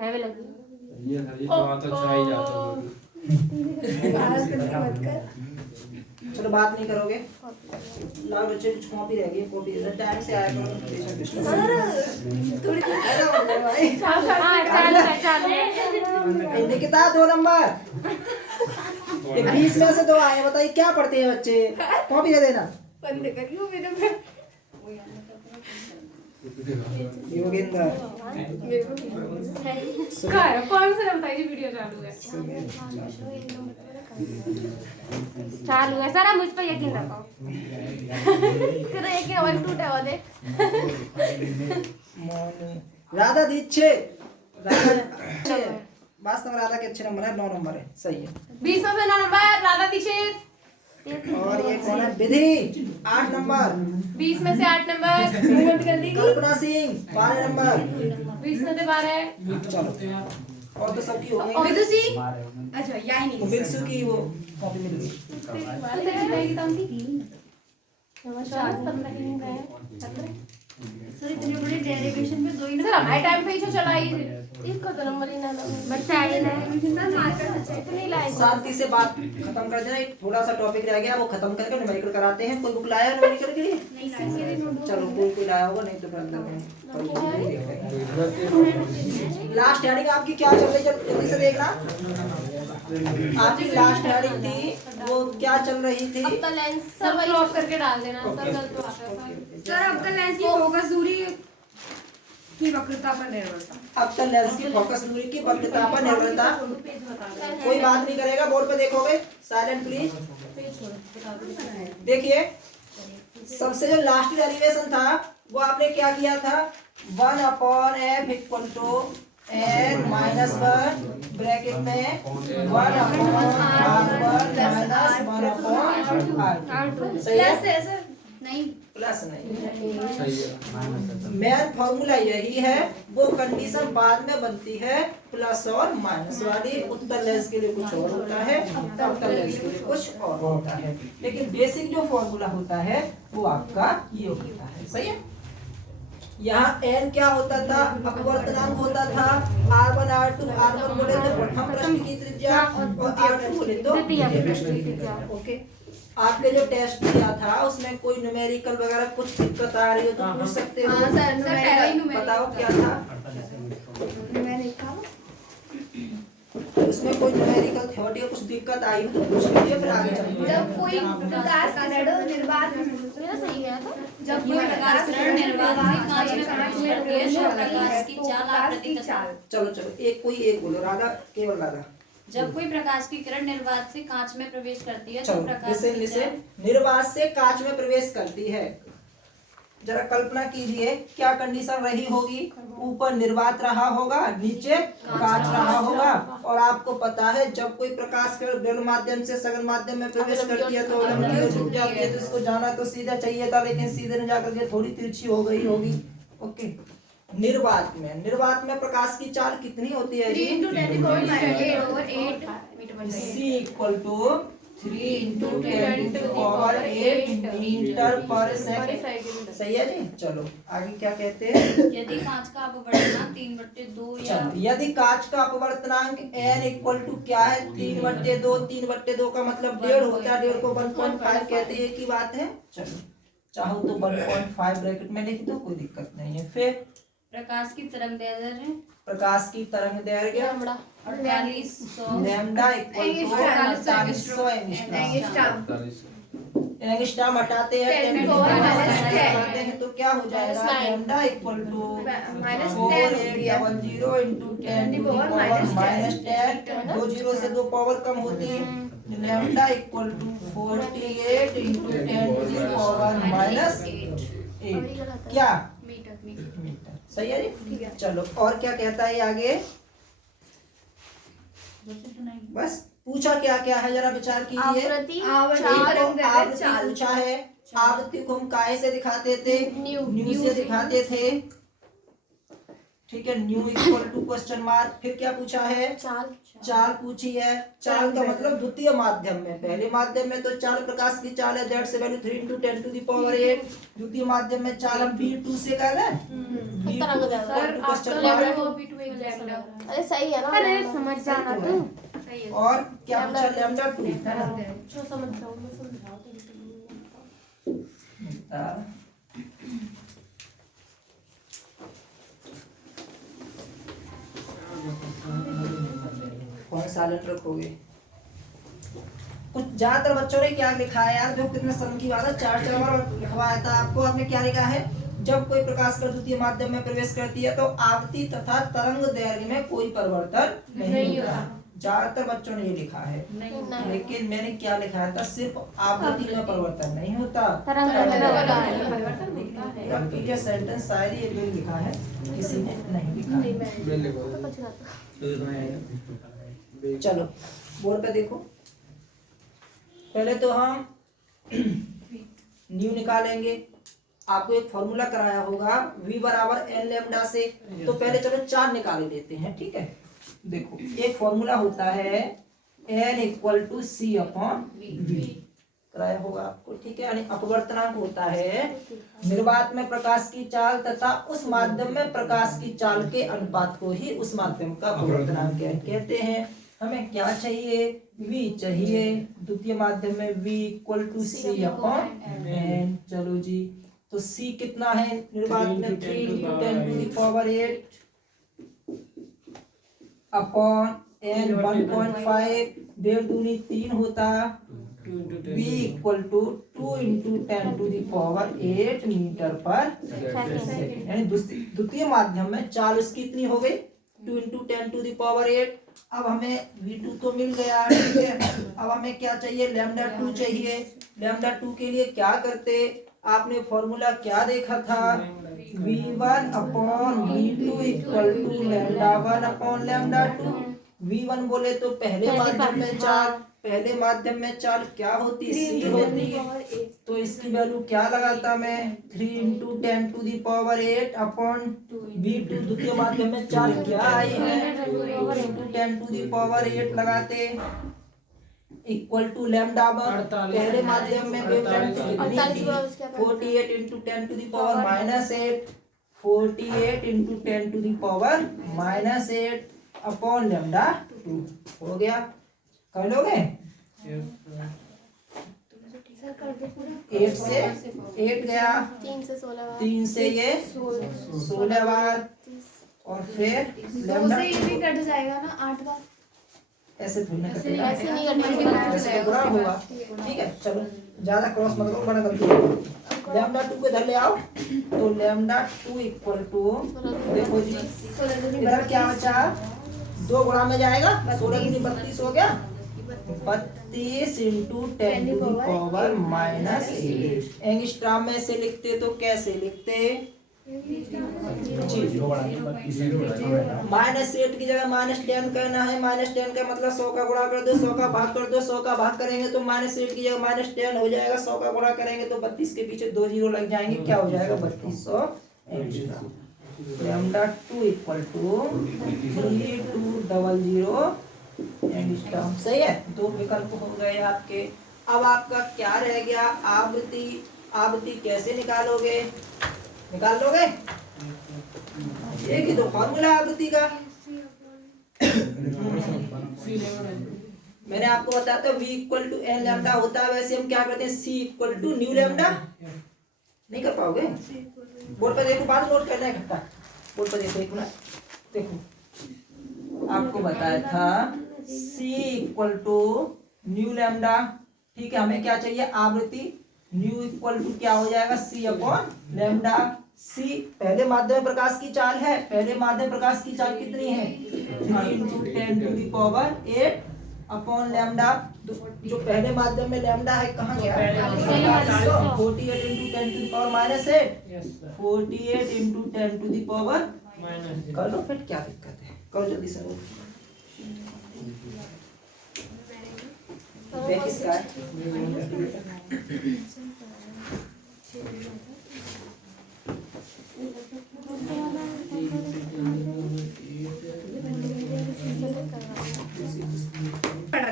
है भी लगी ये तो आता छाई जाता है। चलो बात नहीं करोगे। लाओ बच्चे कुछ कॉपी रह गई, कॉपी दे दो, टाइम से आया करो। थोड़ी हिंदी किताब 2 नंबर, ये 20 में से 2 आए, बताइए क्या पढ़ते हैं बच्चे? कॉपी दे देना। योगेंद्र कौन सा बताइए, वीडियो चालू है। चालू है सर, मुझ पर यकीन रखो। तेरा यकीन और टूटा हुआ देख। राधा दीक्षित, वास्तव में राधा के अच्छे नंबर है, 9 नंबर है, सही है। 20 में से 9 नंबर राधा दीक्षित। और ये कौन है? विधि 8 नंबर। 20 में से 8 नंबर कल्पना सिंह 12 नंबर। 20 में से 12। चलो और तो सबकी हो गई। विदु सिंह, अच्छा यही नहीं बिल्सु की वो कॉपी मिल गई। सर इतने बड़े डेरिवेशन पे 2 ही सर हमारे टाइम पे ही तो चलाई इसको तो नंबर ही ना बच्चा आई ना इतनी लाई। शांति से बात खत्म कर देना। एक थोड़ा सा टॉपिक रह गया, वो खत्म करके न्यूमेरिकल कराते हैं। कोई बुक लाया न्यूमेरिकल के लिए? चलो कोई लाया होगा, नहीं तो लास्ट हेडिंग आपकी क्या चल रही है? जल्दी से देखना। आपकी लास्ट हेडिंग थी वो क्या चल रही थी? अब तो लेंस सर वही ऑफ करके डाल देना सर, गलत बात है सर। अब तो लेंस की फोकस दूरी की वक्रता पर निर्भरता। अब तक लेंस की फोकस दूरी की वक्रता पर निर्भरता। कोई बात नहीं करेगा, बोर्ड पे देखोगे। Silent please. देखिए सबसे जो लास्ट डेरिवेशन था वो आपने क्या किया था? 1/f = n - 1 ब्रैकेट में 1/r1 - 1/r2। सही है सर? नहीं, प्लस नहीं। मेन फॉर्मूला यही है, वो कंडीशन बाद में बनती है प्लस और माइनस वाली। उत्तर लेंस के लिए कुछ और होता है, उत्तर लेंस के लिए कुछ और होता है, लेकिन बेसिक जो फॉर्मूला होता है वो आपका ये होता है। सही है। यहाँ n क्या होता था? अपवर्तनांक होता था। r1 r2, r1 बोले तो प्रथम पृष्ठ की त्रिज्या और r2 बोले तो द्वितीय पृष्ठ की त्रिज्या। ओके, आपने जो टेस्ट किया था उसमें कोई न्यूमेरिकल वगैरह कुछ दिक्कत आ रही हो तो पूछ सकते हो। बताओ क्या था? उसमें कोई न्यूमेरिकल थ्योरी कुछ दिक्कत आई हो तो पूछ लीजिए, फिर आगे चलते हैं। जब कोई प्रकाश किरण निर्वात मेरा सही है तो जब कोई प्रकाश किरण निर्वात से कांच में प्रवेश करती है तो प्रकाश की चाल आकृति चाल। चलो एक कोई एक बोलो। राधा, केवल राधा। जब कोई प्रकाश की किरण निर्वात से कांच में प्रवेश करती है तो चलो प्रकाश की चाल निर्वात से कांच में प्रवेश करती है। जरा कल्पना कीजिए क्या कंडीशन रही होगी? ऊपर निर्वात रहा होगा, नीचे कांच रहा होगा। और आपको पता है जब कोई प्रकाश किरण गैर माध्यम से सघन माध्यम में प्रवेश करती है तो लंबी और झुक जाती है, तो इसको जाना तो सीधा चाहिए था, लेकिन सीधे न जाकर के थोड़ी तिरछी हो गई होगी। ओके, निर्वात में प्रकाश की चाल कितनी होती है? 3 × 10⁸ और 8 C = 3 × 10⁸ मीटर/सेकंड। सही है जी। चलो आगे क्या कहते हैं? यदि कांच का अपवर्तनांक 3/2 या यदि कांच का अपवर्तनांक n = क्या है? 3/2। 3/2 का मतलब 1.5 होता है। 1.5 को 1.5 कहते हैं, की बात है। चलो चाहो तो 1.5 ब्रैकेट में लिख दो, कोई दिक्कत नहीं है। फिर प्रकाश की तरंग दैर्ध्य प्रकाश की तरंग दैर्घ्य लैम्डा एंगस्ट्रॉम हटाते हैं 10⁻⁰ हैं तो क्या हो जाएगा? लैम्डा = 4810⁻⁰ 2 0 से 2 पावर कम होती है। लैम्डा = 48 × 10⁻⁸ क्या? मीटर। सही है जी। चलो और क्या कहता है आगे? बस पूछा क्या क्या है जरा विचार कीजिए। आवृत्ति पूछा है। आवृत्ति को हम काहे से दिखाते थे? न्यू से दिखाते थे। ठीक है, nu equal to question mark. फिर क्या पूछा है, चाल पूछी है। चाल का मतलब द्वितीय माध्यम में, पहले माध्यम में तो चाल प्रकाश की चाल है, दैट्स वैल्यू 3 × 10⁸। द्वितीय माध्यम में चाल हम B2 से कर रहे हैं, B2 क्वेश्चन मार्क। अरे सही है ना, अरे समझ जाना तू। और क्या पूछा, लैम्डा 2 है ना। जो समझ जाओ मैं समझाओ कौन साइलेंट रखोगे। कुछ ज्यादातर बच्चों ने क्या लिखा है यार, जो कितने समय की बात है, 4 बार लिखवाया था आपको। आपने क्या लिखा है, जब कोई प्रकाश का द्वितीय माध्यम में प्रवेश करती है तो आवृत्ति तथा तरंग दैर्घ्य में कोई परिवर्तन नहीं होता। ज्यादातर बच्चों ने ये लिखा है, लेकिन मैंने क्या लिखा था, सिर्फ आवृत्ति में परिवर्तन नहीं होता, पूरा सेंटेंस शायद ये मैंने लिखा है, किसी ने नहीं लिखा। चलो बोर्ड पे देखो, पहले तो हम न्यू निकालेंगे। आपको एक फॉर्मूला कराया होगा v बराबर n लैम्डा से, तो पहले चलो 4 निकाले देते हैं, ठीक है। देखो एक फॉर्मूला होता है n = c/v, कराया होगा आपको, ठीक है। यानी अपवर्तनांक होता है निर्वात में प्रकाश की चाल तथा उस माध्यम में प्रकाश की चाल के अनुपात को ही उस माध्यम का अपवर्तनांक कहते हैं। हमें क्या चाहिए, v चाहिए, द्वितीय माध्यम में v = c/n। चलो जी, तो c कितना है निर्वात में, 3 × 10⁸ अपॉन n 1.5, 1.5 दूनी 3 होता, v = 2 × 10⁸ मीटर/सेकंड। यानी द्वितीय माध्यम में चाल उसकी कितनी हो गई, 2 × 10⁸। अब हमें v2 तो मिल गया, ठीक है। अब हमें क्या चाहिए, लैम्डा 2 चाहिए। लैम्डा 2 के लिए क्या करते, आपने फॉर्मूला क्या देखा था, v1/v2 = λ1/λ2। v1 बोले तो पहले माध्यम में चाल, पहले माध्यम में चाल क्या होती, c होती, तो इसकी वैल्यू क्या लगाता मैं, 3 × 10⁸ अपॉन v2 द्वितीय माध्यम में चाल क्या आई है, 2 × 10⁸ लगाते इक्वल टू λ1, पहले माध्यम में वेवलेंथ कितनी थी, 48 × 10⁻⁻8, 48 × 10⁻⁻8 अपॉन λ2 हो गया। कर लोगे, 8 से 8 गया, 3 से ये 16 बार, और फिर लैम्डा भी कट जाएगा ना 8 बार, ऐसे थोड़ी ना कटेगा, ऐसे नहीं कटेगा, ऐसे तो बुरा होगा, ठीक है। चलो ज्यादा क्रॉस मत करो, बड़ा गलती होगा। लैम्डा 2 को इधर ले आओ, तो लैम्डा 2 = देखो जी, इधर क्या बचा, 2 गुणा में जाएगा, 16 × 32 हो गया, 32 × 10⁻⁻8। एंगस्ट्रॉम में से लिखते तो कैसे लिखते, -8 की जगह -10 करना है। -10 का मतलब 100 का गुणा कर दो, 100 का भाग कर दो, 100 का भाग करेंगे तो -8 की जगह -10 हो जाएगा, 100 का गुणा करेंगे तो 32 के पीछे 2 जीरो लग जाएंगे, क्या हो जाएगा 3200 एंगस्ट्रॉम। लैम्डा 2 = 3200 एंगस्ट्रॉम, सही है। 2 विकल्प हो गए आपके। अब आपका क्या रह गया, आवृत्ति। आवृत्ति कैसे निकालोगे, निकाल लोगे, एक ही तो फॉर्मूला आवृत्ति का। मैंने आपको बताया था v = n लैम्डा होता है, वैसे हम क्या करते हैं, c = न्यू लैम्डा। नहीं कर पाओगे, बोर्ड पे देखो, बाद नोट करना है इकट्ठा, बोर्ड पे देखो, एक मिनट देखो, आपको बताया था c = न्यू लैम्डा, ठीक है। हमें क्या चाहिए, आवृत्ति। न्यू = क्या हो जाएगा, c/λ। c पहले माध्यम में प्रकाश की चाल है, पहले माध्यम प्रकाश की चाल कितनी है, 3 × 10⁸ अपॉन लैम्डा। जो पहले माध्यम में लैम्डा है कहाँ गया, 48 × 10⁻⁸, 48 × 10⁻⁻। कर लो फिर, क्या दिक्कत है, करो जल्दी से। देख इसका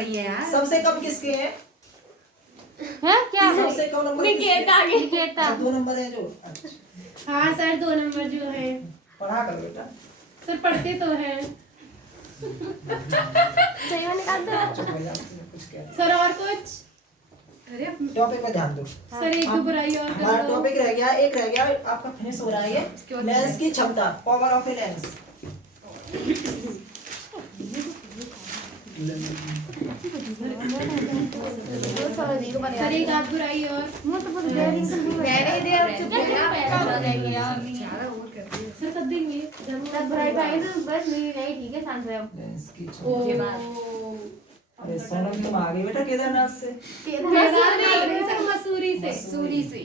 रही है यार। सबसे कम किसके हैं? है क्या है? सबसे कम नंबर किसके हैं? निकेता। अच्छा, 2 नंबर है जो। अच्छा, हाँ सर 2 नंबर जो है पढ़ा करो बेटा। सर पढ़ते तो हैं सही में निकाल दो। चुप हो जाओ, कुछ कह रहे सर और कुछ अरे हो। टॉपिक पे ध्यान दो। सर एक दो बुराई और कर हमारा दो। टॉपिक रह गया, एक रह गया, आपका फिनिश हो रहा है ये। लेंस की क्षमता, power of a lens. Sir एक आध बुराई और रहने दे, अब चुप हो जा। ज्यादा ओवर कर रही है। सर कब देंगे तब बुराई पाएंगे तो बस मेरी नहीं, ठीक है, शांत रहो। लेंस की ओ क्षमता। अरे सोनम तुम आ गई बेटा केदारनाथ से। केदारनाथ नहीं सर मसूरी से मसूरी से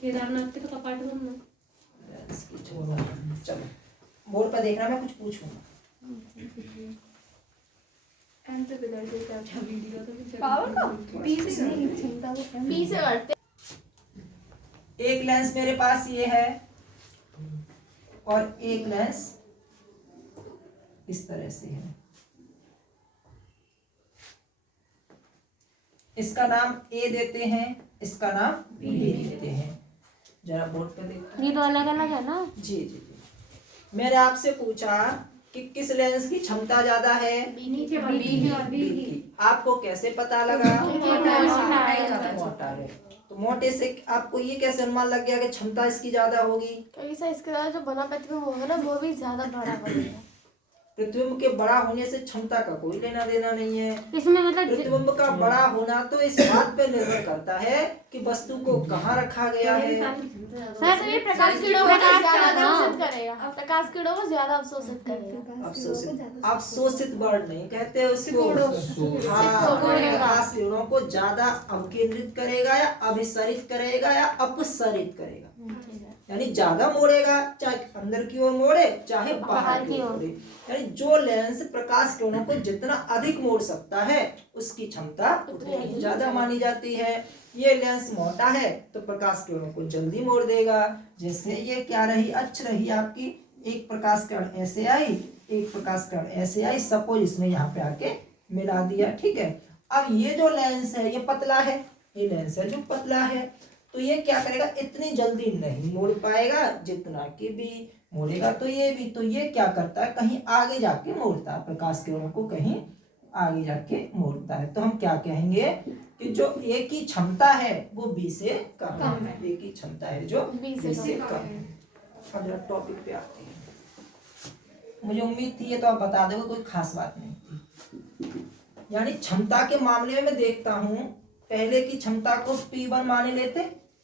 केदारनाथ के तो कपाट बंद है। लेंस की क्षमता। चलो बोर्ड पर देखना, मैं कुछ पूछूंगा। पावर का पी से बढ़ते। एक लेंस मेरे पास ये है और एक लेंस इस तरह से है। इसका नाम ए देते हैं, इसका नाम बी देते हैं। जरा बोर्ड पे देखो। ये तो अलग अलग है ना? जी जी जी। मैंने आपसे पूछा कि किस लेंस की क्षमता ज्यादा है? नीचे बी की। आपको कैसे पता लगा? मोटा है। तो मोटे से आपको ये कैसे अनुमान लग गया कि क्षमता इसकी ज्यादा होगी? क्योंकि सर इसके साथ जो बना प्रतिबिंब होगा ना वो भी ज्यादा बड़ा बनेगा। प्रतिबिंब के बड़ा होने से क्षमता का कोई लेना देना नहीं है। इसमें मतलब प्रतिबिंब का बड़ा होना तो इस बात पे निर्भर करता है कि वस्तु को कहाँ रखा गया है। सर तो ये प्रकाश किरणों को ज्यादा अवशोषित करेगा। प्रकाश किरणों को ज्यादा अवशोषित करेगा। अवशोषित वर्ड नहीं कहते उसको। हाँ, प्रकाश किरणों को ज्यादा अवकेंद्रित करेगा या अभिसरित करेगा या अपसरित करेगा। यानी ज्यादा मोड़ेगा, चाहे अंदर की ओर मोड़े चाहे बाहर की ओर मोड़े। यानी जो लेंस प्रकाश किरणों को जितना अधिक मोड़ सकता है उसकी क्षमता उतनी ही ज्यादा मानी जाती है। ये लेंस मोटा है तो प्रकाश किरणों को जल्दी मोड़ देगा। जैसे ये क्या रही, अच्छ रही आपकी, एक प्रकाश किरण ऐसे आई, एक प्रकाश किरण ऐसे आई, सपोज इसने यहाँ पे आके मिला दिया, ठीक है। अब ये जो लेंस है ये पतला है, ये लेंस है जो पतला है, तो ये क्या करेगा, इतनी जल्दी नहीं मोड़ पाएगा जितना कि बी मोड़ेगा। तो ये भी, तो ये क्या करता है, कहीं आगे जाके मोड़ता है, प्रकाश किरणों को कहीं आगे जाके मोड़ता है। तो हम क्या कहेंगे कि जो ए की क्षमता है वो बी से कम है। ए की क्षमता है जो बी से कम है। अब जरा टॉपिक पे आते हैं। मुझे उम्मीद थी ये तो आप बता दोगे, कोई खास बात नहीं थी। यानी क्षमता के मामले में मैं देखता हूँ पहले की क्षमता को P1 माने लेते,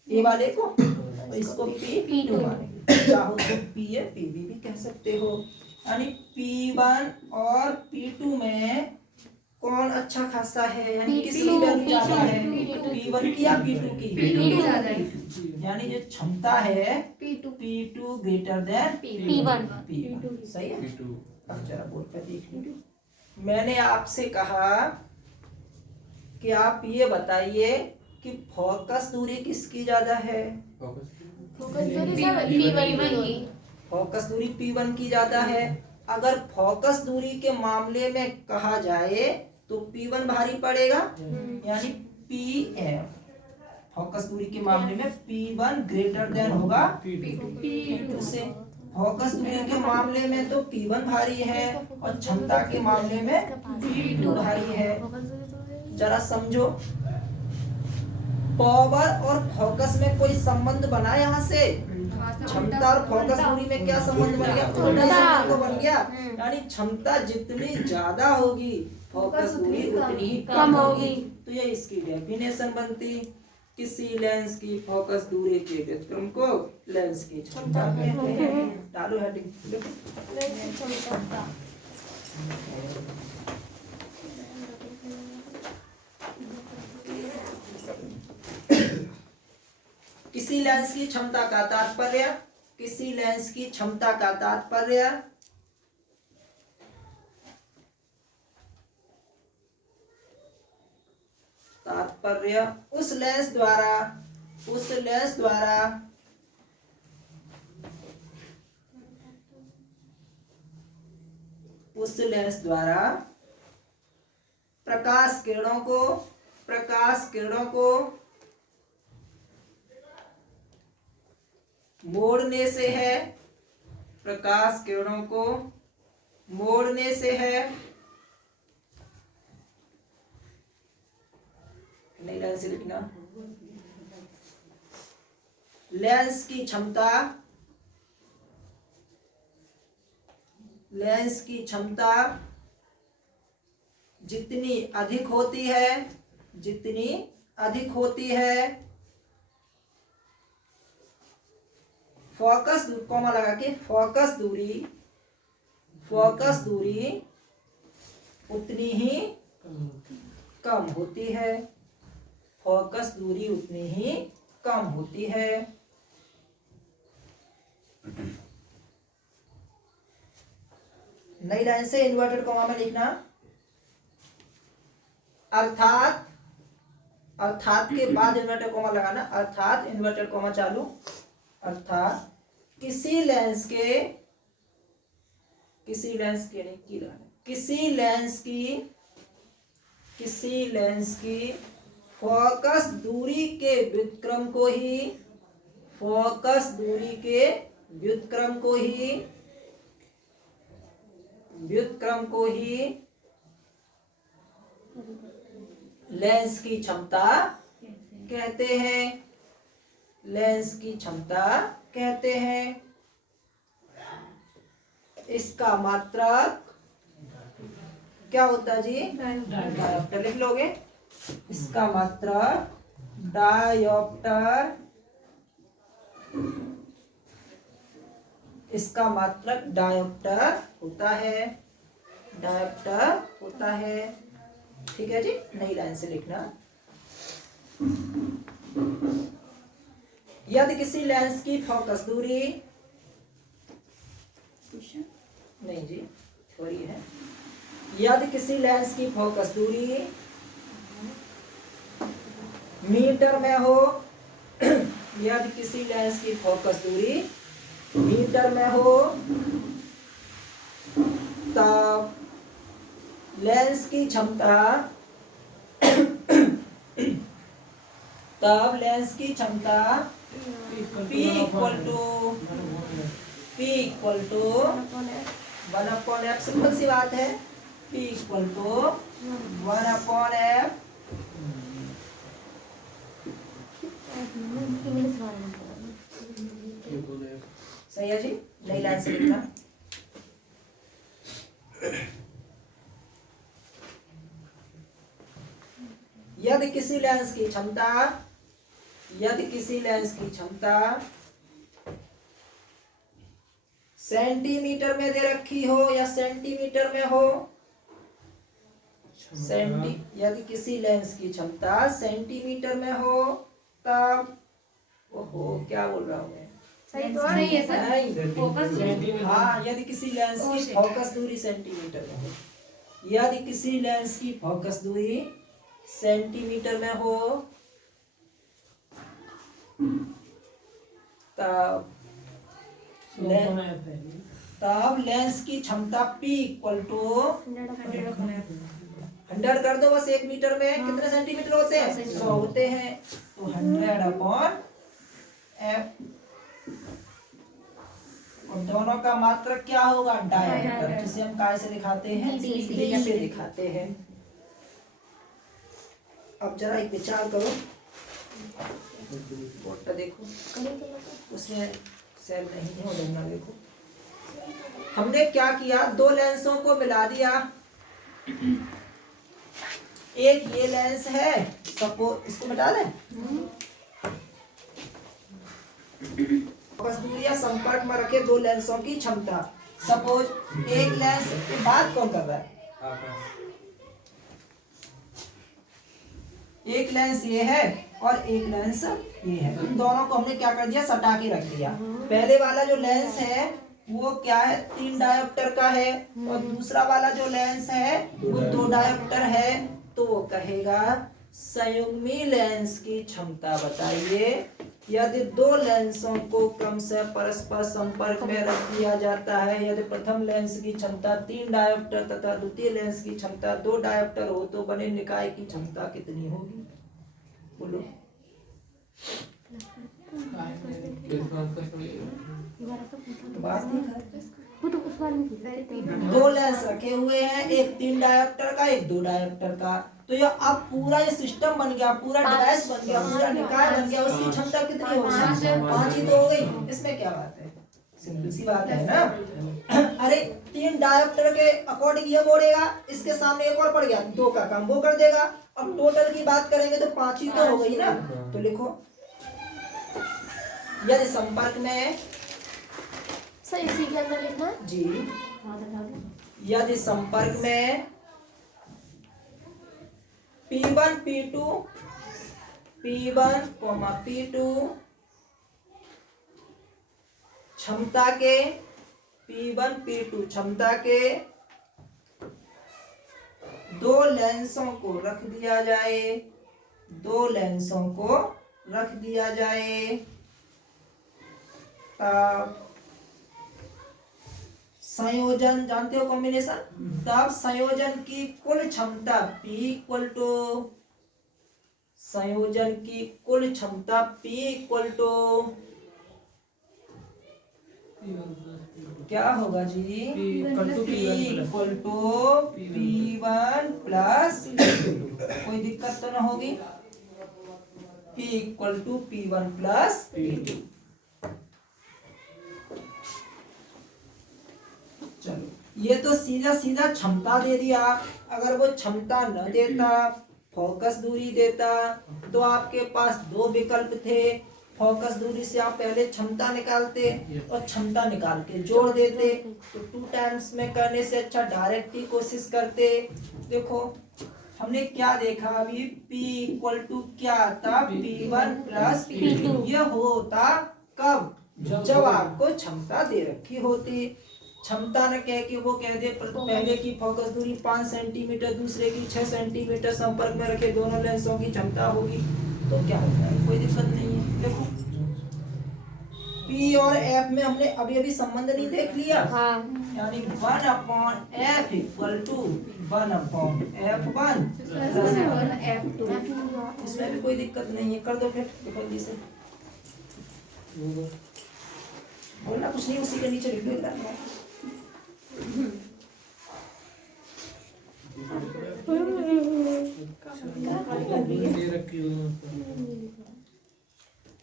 ए वाले को, तो इसको P2 मानेंगे। चाहो तो P है, PB भी कह सकते हो। यानी P1 और P2 में कौन अच्छा खासा है, यानी किसकी वैल्यू ज्यादा है, P1 की या P2 की? P2 ज्यादा है। यानी जो क्षमता है P2 ग्रेटर देन P1। सही है। P2। अब जरा बोर्ड पे देख लीजिए। मैंने आपसे कहा कि आप ये बताइए कि फोकस दूरी किसकी ज्यादा है? फोकस दूरी सब P1 की। फोकस दूरी P1 की ज्यादा है। अगर फोकस दूरी के मामले में कहा जाए तो P1 भारी पड़ेगा, यानी PF। फोकस दूरी के मामले में P1 ग्रेटर देन होगा P2 से। फोकस दूरी के मामले में तो P1 भारी है और क्षमता के मामले में P2 भारी है। जरा समझो, पावर और फोकस में कोई संबंध बना यहाँ से? क्षमता और फोकस दूरी में क्या संबंध बन गया? उल्टा संबंध बन गया। यानी क्षमता जितनी ज्यादा होगी फोकस दूरी उतनी ही कम होगी। तो ये इसकी डेफिनेशन बनती। किसी लेंस की फोकस दूरी के व्यतिक्रम को लेंस की क्षमता कहते हैं। डालो हेडिंग। किसी लेंस की क्षमता का तात्पर्य, किसी लेंस की क्षमता का तात्पर्य उस लेंस द्वारा प्रकाश किरणों को मोड़ने से है, प्रकाश किरणों को मोड़ने से है, नई लाइन से लिखना, लेंस की क्षमता जितनी अधिक होती है, फोकस कॉमा लगा के फोकस दूरी उतनी ही कम होती है, फोकस दूरी उतनी ही कम होती है। नई लाइन से इन्वर्टेड कॉमा में लिखना, अर्थात के बाद इन्वर्टेड कॉमा लगाना, अर्थात इन्वर्टेड कॉमा चालू, अर्थात किसी लेंस की फोकस दूरी के व्युत्क्रम को ही लेंस की क्षमता कहते हैं। इसका मात्रक क्या होता है जी? डायोप्टर लिख लोगे। इसका मात्रक डायोप्टर होता है। ठीक है जी, नई लाइन से लिखना, यदि किसी लेंस की फोकस दूरी नहीं जी थोड़ी है, यदि किसी लेंस की फोकस दूरी मीटर में हो, यदि किसी लेंस की फोकस दूरी मीटर में हो, तब लेंस की क्षमता P equal to 1/f, simple सी बात है, P इक्वल टू 1/f सही है जी। नई लाइन से लिखना, यदि किसी लेंस की क्षमता सेंटीमीटर में दे रखी हो या सेंटीमीटर में हो, यदि किसी लेंस की क्षमता सेंटीमीटर में हो, तब ओहो क्या बोल रहा हूँ मैं, सही तो नहीं है सर, फोकस हाँ, यदि किसी लेंस की फोकस दूरी सेंटीमीटर में हो, यदि किसी लेंस की फोकस दूरी सेंटीमीटर में हो, तब लेंस की क्षमता P इक्वल टू 100 कर दो बस, 1 मीटर में कितने सेंटीमीटर होते हैं? 100 होते हैं, तो 100/f, और दोनों का मात्रक क्या होगा? डायोप्टर, जिसे हम काय से दिखाते हैं? D से दिखाते हैं। अब जरा एक विचार करो, बोर्ड देखो, उसमें सेल नहीं है, उड़ना देखो। हमने क्या किया, दो लेंसों को मिला दिया, एक ये लेंस है, सपोज इसको मिटा दें, फोकस दूरी या संपर्क में रखे दो लेंसों की क्षमता, सपोज एक लेंस की बात कौन कर रहा है? एक लेंस ये है और एक लेंस ये है, इन दोनों को हमने क्या कर दिया? सटा के रख दिया। पहले वाला जो लेंस है वो क्या है? 3 डायोप्टर का है, और दूसरा वाला जो लेंस है वो 2 डायोप्टर है, तो वो कहेगा संयुग्मी लेंस की क्षमता बताइए, यदि दो लेंसों को क्रमशः परस्पर संपर्क में रख दिया जाता है, यदि प्रथम लेंस की क्षमता 3 डायोप्टर तथा द्वितीय लेंस की क्षमता 2 डायोप्टर हो तो बने निकाय की क्षमता कितनी होगी? बोलो। बात नहीं कर। वो तो उस बार में पूछा। दो लेंस रखे हुए हैं, एक 3 डायोप्टर का, एक 2 डायोप्टर का। तो ये अब पूरा ये सिस्टम बन गया, पूरा डिवाइस बन गया, पूरा निकाय बन गया। उसकी क्षमता कितनी होगी? 5 ही तो हो गई। इसमें क्या बात है? सिंपल सी बात है ना। अरे 3 डायोप्टर के अकॉर्डिंग ये बोलेगा, इसके सामने एक और पड़ गया, 2 का काम वो कर देगा। अब टोटल की बात करेंगे तो 5 ही तो हो गई ना। तो लिखो, यदि संपर्क में सर इसी के अंदर लिखना है? जी, यदि संपर्क में P1 P2 P2 क्षमता के P1 P2 क्षमता के दो लेंसों को रख दिया जाए, दो लेंसों को रख दिया जाए, तब संयोजन, जानते हो कॉम्बिनेशन, तब संयोजन की कुल क्षमता P इक्वल टू, संयोजन की कुल क्षमता P इक्वल टू क्या होगा जी? P equal to P1 plus, कोई दिक्कत तो ना होगी? P equal to P1 plus P2। चलो, ये तो सीधा सीधा क्षमता दे दिया। अगर वो क्षमता न देता, फोकस दूरी देता, तो आपके पास दो विकल्प थे। फोकस दूरी से आप पहले क्षमता निकालते और क्षमता निकाल के जोड़ देते। तो 2 टाइम्स में करने से अच्छा डायरेक्ट ही कोशिश करते। देखो हमने क्या देखा अभी, P इक्वल टू क्या आता? P1 plus P2। ये होता कब? जब आपको क्षमता दे रखी होती। क्षमता न कह के वो कह दे पहले की फोकस दूरी 5 सेंटीमीटर, दूसरे की 6 सेंटीमीटर, संपर्क में रखे दोनों लेंसों की क्षमता होगी, तो क्या होता है? कोई दिक्कत नहीं है। देखो P और F में हमने अभी अभी संबंध नहीं देख लिया? हाँ। यानी 1/F इक्वल टू 1/F1 इसमें भी कोई दिक्कत नहीं है। कर दो फिर जल्दी से। बोलना कुछ नहीं, उसी के नीचे लिख दो।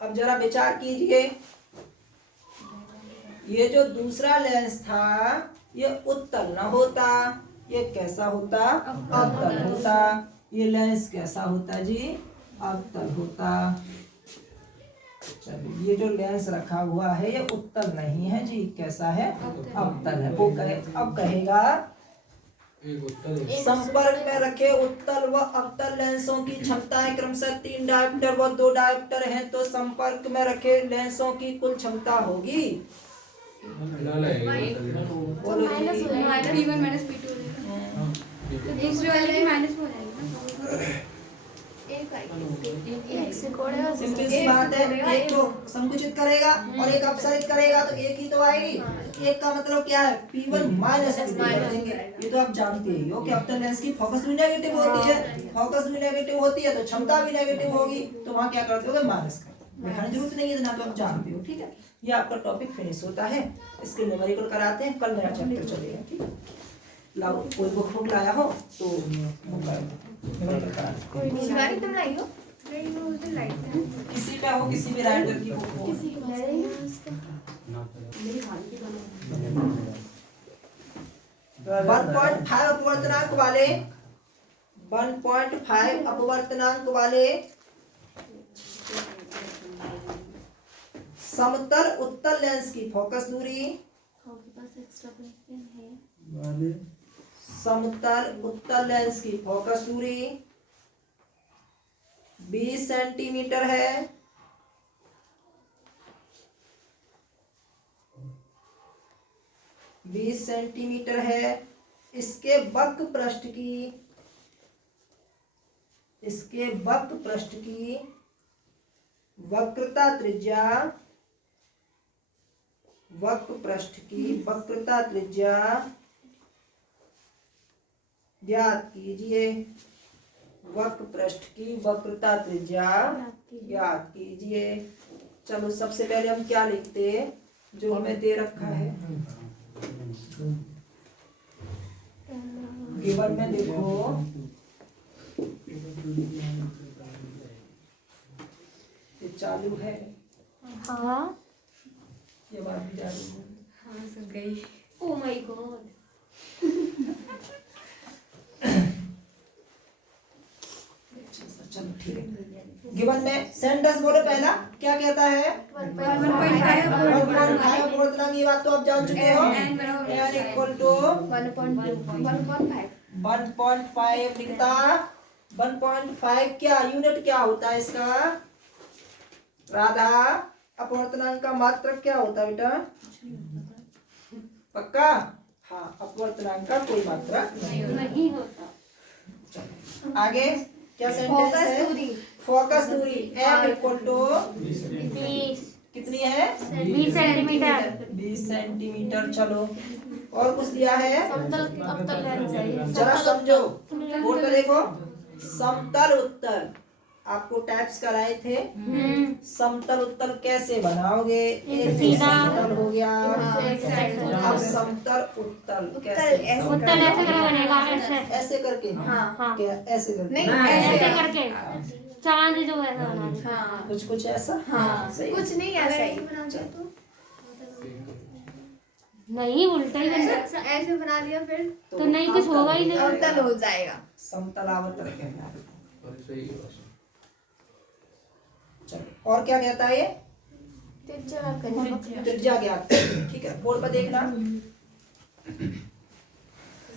अब जरा विचार कीजिए, ये जो दूसरा लेंस था ये उत्तल न होता, ये कैसा होता? अवतल होता। ये लेंस कैसा होता जी? अवतल होता। चलिए, ये जो लेंस रखा हुआ है ये उत्तल नहीं है जी, कैसा है? अवतल है। वो अब कहेगा संपर्क में रखे उत्तल व अवतल लेंसों की क्षमताएं क्रमशः 3 डायोप्टर व 2 डायोप्टर हैं, तो संपर्क में रखे लेंसों की कुल क्षमता होगी। बोलो जी। P1 माइनस P2 तो दूसरे वाले की माइनस हो जाएगी ना। सिंपल सी बात है, एक तो संकुचित करेगा और एक अपसरित करेगा, तो एक ही तो आएगी। एक का मतलब क्या है? P1 माइनस P2 कर देंगे। ये तो आप जानते ही हो कि अवतल लेंस की फोकस भी नेगेटिव होती है। फोकस भी नेगेटिव होती है तो क्षमता भी नेगेटिव होगी, तो वहाँ क्या करते हो? माइनस करते हो। लिखाने जरूरत नहीं है, ना तो आप जानते हो। ठीक है, ये आपका टॉपिक फिनिश होता है। इसके न्यूमेरिकल कराते हैं, कल मेरा चैप्टर चलेगा। ठीक है, लाओ कोई बुक लाया हो तो न्यूमेरिकल करा। शिवानी तुम लाई हो? किसी का हो, किसी भी राइटर की बुक हो। 1.5 अपवर्तनांक वाले 1.5 अपवर्तनांक वाले समतल उत्तल लेंस की फोकस दूरी, समतल उत्तल लेंस की फोकस दूरी 20 सेंटीमीटर है। इसके वक्र पृष्ठ की वक्रता त्रिज्या, वक्र पृष्ठ की वक्रता त्रिज्या ज्ञात कीजिए। वक्र पृष्ठ की वक्रता त्रिज्या ज्ञात कीजिए। चलो सबसे पहले हम क्या लिखते हैं जो हमें दे रखा है। गिवन में देखो ये चालू है, हाँ ये बात भी चालू है। हाँ सुन गई। Oh my God. चलो ठीक है। गिवन में सेंटेंस बोलो पहला क्या कहता है। 1.5 बोलना ये बात तो आप जान चुके हो। n इक्वल टू 1.5 लिखता। 1.5 क्या यूनिट क्या होता है इसका राधा। अपवर्तनांक का मात्रक क्या होता है बेटा पक्का। हाँ अपवर्तनांक का कोई मात्रक नहीं होता। आगे क्या सेंटेंस है। फोकस दूरी m इक्वल टू 20 कितनी है 20 सेंटीमीटर। 20 सेंटीमीटर। चलो और कुछ दिया है समतल लेंस है। जरा समझो बोर्ड पे देखो। समतल उत्तल आपको टाइप्स कराए थे। समतल उत्तल कैसे बनाओगे। एक सीधा। समतल हो गया। हाँ। अब समतल उत्तल कैसे उत्तल ऐसे करके बनेगा ऐसे। ऐसे करके हाँ क्या ऐसे करके नहीं, ऐसे करके चांद जो है ऐसा बना देगा। हाँ कुछ कुछ ऐसा हाँ सही। कुछ नहीं ऐसा ही बना दिया तो नहीं उल्टा ही बनेगा। ऐसे बना दिया फिर तो नहीं कुछ होगा ही नहीं। अवतल हो जाएगा। समतल आवतल कहलाता है। सही है। चलो और क्या कहता है ये त्रिज्या ज्ञात। ठीक है बोर्ड पर देखना।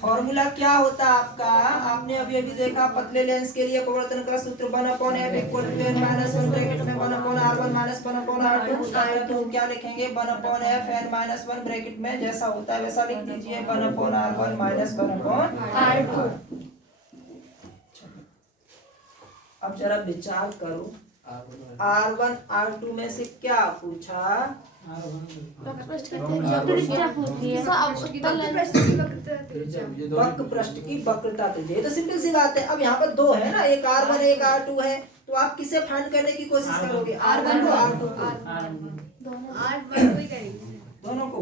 फॉर्मूला क्या होता है आपका आपने अभी अभी देखा पतले लेंस के लिए अपवर्तन का सूत्र 1/f equal to n minus 1 bracket में 1/r1 माइनस 1/r2 होता है। तो क्या लिखेंगे 1/f n माइनस 1 ब्रैकेट में जैसा होता है वैसा लिख दीजिए 1/r1 माइनस 1/r2। अब जरा विचार करो R1 R2 में से क्या पूछा। त्रिज्या पूछी है। वक्र पृष्ठ की वक्रता त्रिज्या। ये तो सिंपल सी बात है। अब यहाँ पर दो है ना एक R1 एक R2 है तो आप किसे फाइंड करने की कोशिश करोगे R1 को R2 को दोनों को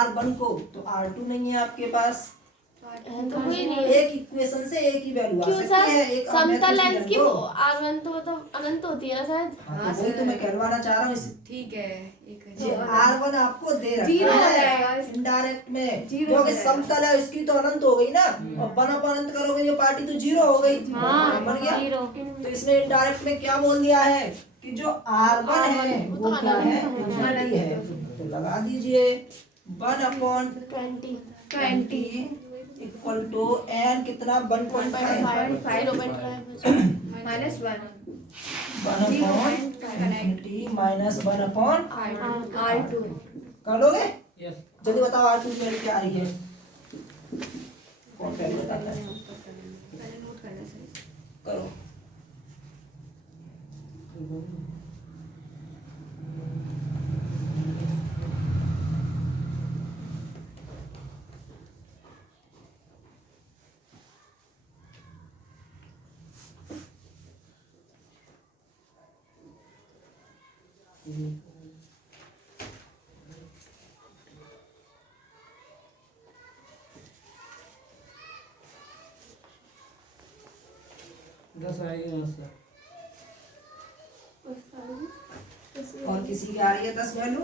R1 को। तो R2 नहीं है आपके पास। तो कोई नहीं। एक इक्वेशन से एक ही वैल्यू आ क्यों सकती सर है। एक समतल लेंस की को आगन तो मतलब अनंत होती है शायद। हाँ, तो वही तो मैं कहलवाना चाह रहा हूँ। ठीक है एक ये R1 आपको दे जीरो रखा हो है जाएगा। इनडायरेक्ट में जीरो क्योंकि हो जाएगा। समतल है इसकी तो अनंत हो गई ना। और 1/अनंत करोगे ये पार्टी तो जीरो हो गई। हाँ बन गया। जीरो। तो इसने इनडायरेक्ट में क्या बोल दिया है कि जो R1 है वो क्या है इन्फिनिटी है। तो लगा दीजिए 1/20 इक्वल टू n कितना 1.5 माइनस 1 1/infinity माइनस 1/r2 कर लोगे। जल्दी बताओ R2 की वैल्यू क्या आ रही है। कौन पहले बताता है करो। और किसी की आ रही है 10 वैल्यू।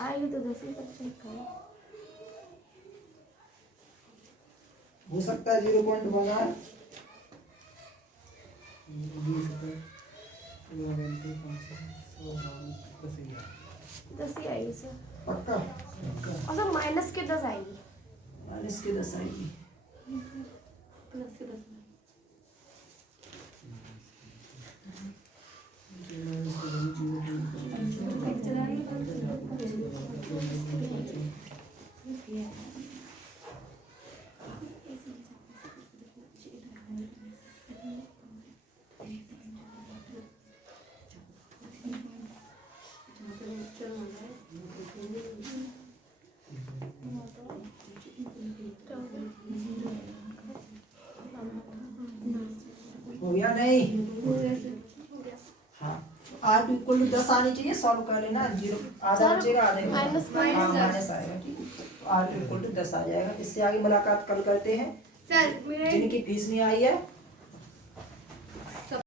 आएगी तो 10% का। हो सकता है 0.1 आए। दस ही आएगी सर। पक्का और सर माइनस के 10 आएगी। माइनस के 10 आएगी। प्लस से 10। नहीं। हाँ, R इक्वल टू 10 आनी चाहिए, सॉल्व कर लेना। 0 आधा बचेगा, आधे में माइनस माइनस आएगा। ठीक है, तो R इक्वल टू 10 आ जाएगा। इससे आगे मुलाकात कल करते हैं। सर मेरे जिनकी फीस नहीं आई है